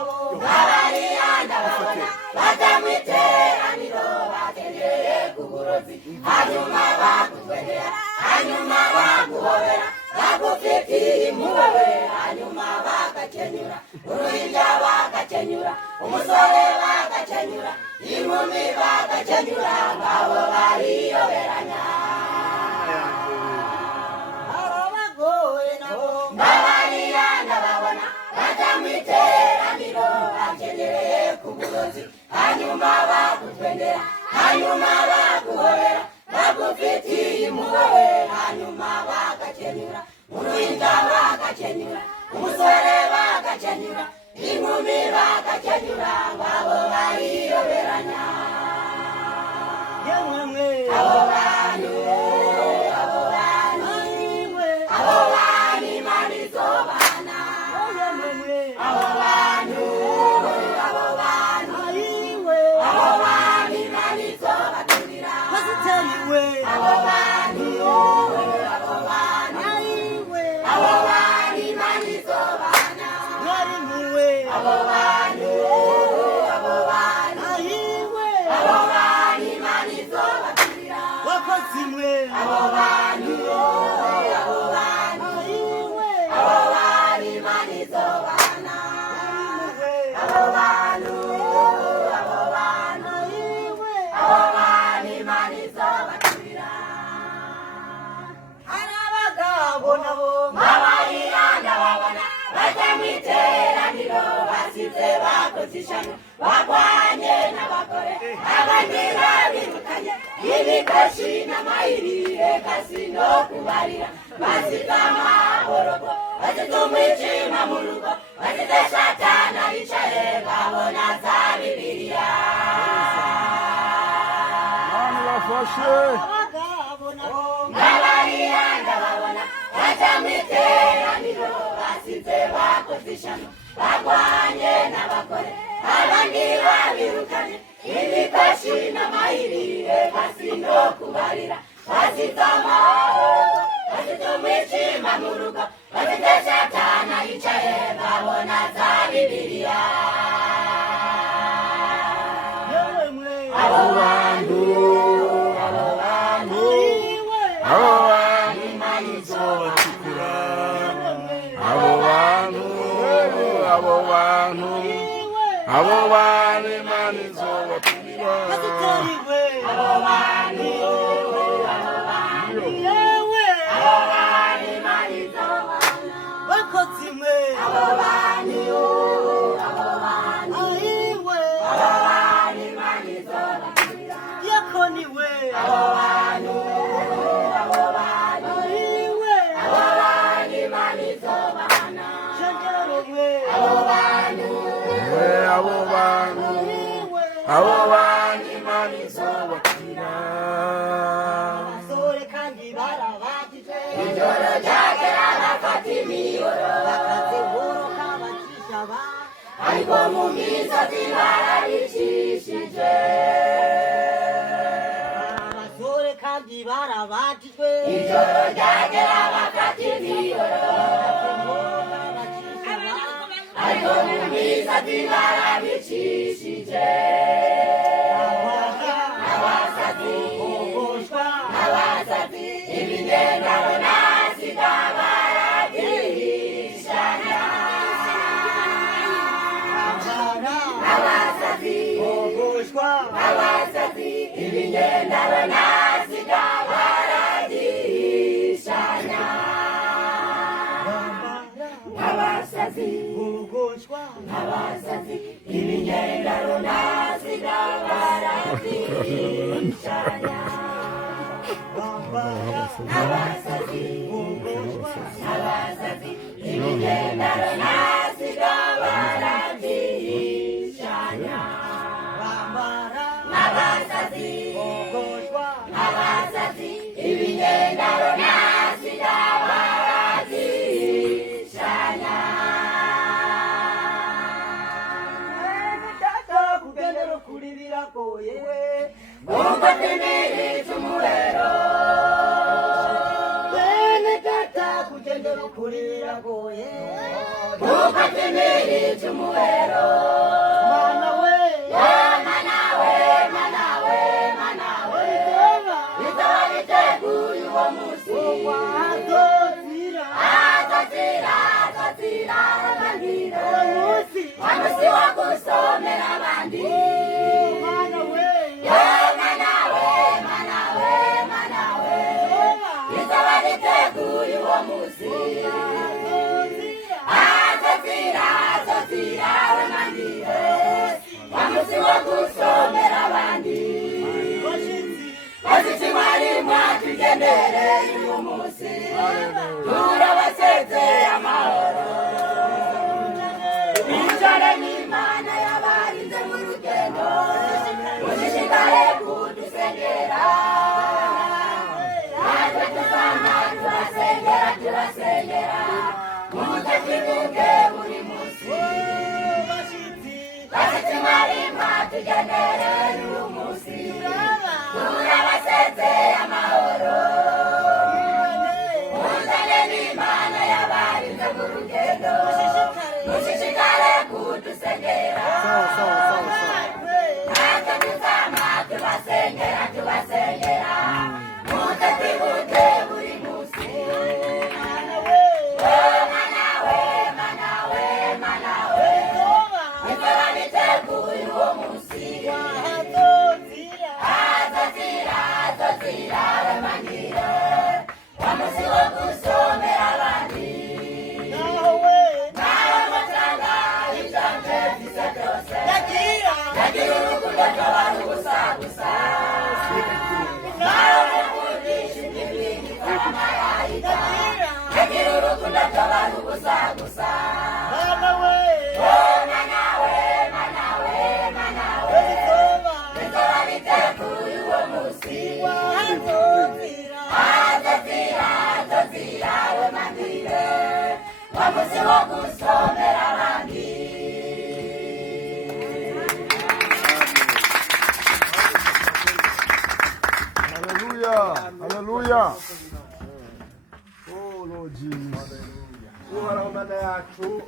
nabo barariyanda babona batamwiteraniro bakeneye kuburozi hanyuma bakutwegera hanyuma baguhobera bagufitiye impuhwe hanyuma bagakenyura uruhinja bagakenyura umusore bagakenyura inkumi bagakenyura ngabo bariyoberanya abagoye nabo babariyanda babona batamwiteraniro bakenyereye ku burozi hanyuma bagutwengera hanyuma baguhobera bagufitiye impuhwe hanyuma bagakenyura uruhinja bagakenyura umusore bagakenyura inkumi bagakenyura ngabo bariyoberanya yemwe abo bantu abo bantu abo bantu Imana izobana abo bantu abo bantu abo bantu Imana izobaturira abo bantu abo bantu abo bantu Imana izobana abo bantu abo bantu abo bantu Imana izobaturira abo bantu abo bantu abo bantu Imana izobana abo bantu abo bantu abo bantu Imana izobaturira hari abagabo nabo babariyanda babona batamwiteraniro basize bakoze ishyano barwanye n'abagore abandi babirukanye ibikoshi n'amayirire kasi no kubarira basize amaborogo basize umwijima mu rugo basize satana yicaye babona za bibiliya babariyanda babona batamwiteraniro basize bakoze ishyano barwanye n'abagore abandi babirukanye ibikoshi n'amayirire kasi no kubarira basize amaborogo basize umwijima mu rugo basize satana yicaye babona za bibiliya abo bantu abo bantu abo bantu Imana izobatukura abo bantu abo bantu abo bantu Imana izobatukura abo bantu abo bantu abo bantu Imana izobana bakoze imwe abo bantu abo bantu abo bantu Imana izobaturira yakoniwe abo bantu abo bantu abo bantu Imana izobana abo bantu abo bantu abo bantu Imana izobaturira abasore kandi barabagije ijoro ryagera bafata imiyoro bakaziguruka bacisha ba ariko mu misozi barabicishije abasore kandi barabagijwe ijoro ryagera bafata imiyoro ariko mu misozi barabicishije abasazi abasazi ibigendano nasiga baragirishanya abasazi abasazi ibigendano nasiga baragirishanya abasazi abasazi ibigendano nasiga baragirishanya abasazi abasazi ibigendano nasiga baragirishanya abasazi abasazi ibigendano nasiga baragirishanya kugendera kuri biragoye ubwo tiniritse umurero bene data kugendera kuri biragoye mukatimiri cy'umuhero mana we bitaba biteguye uwo munsi azazira abandira wa munsi wo gusomera abandi mana we bitaba biteguye uwo munsi azazira abandira wa munsi wo gusomera abandi Bashitsi mwari mwatugendereye uyu munsi turabasezeye amahoro twicare n'Imana yabarinze mu rugendo mushishikare kudusengera natwe tuzama tubasengera muze twibuke buri munsi bashitsi mwari mwatugendereye uyu munsi turabasezeye amahoro muzane n'Imana yabarinze mu rugendo mushishikare kudusengera natwe tuzama tubasengera muze twibuke buri munsi mana we bitaba biteguye uwo munsi azazira abandira wa munsi wo gusomera abandi naho amafaranga y'ibyanjye mfise byose yagira urukundo rw'abantu gusa naho mukundisha ibintu by'abamarayika yagira urukundo rw'abantu gusa mana we bitaba biteguye uwo munsi azazira abandira wa munsi wo gusomera abandi Hallelujah. Oh Lord Jesus. Uhoraho Mana yacu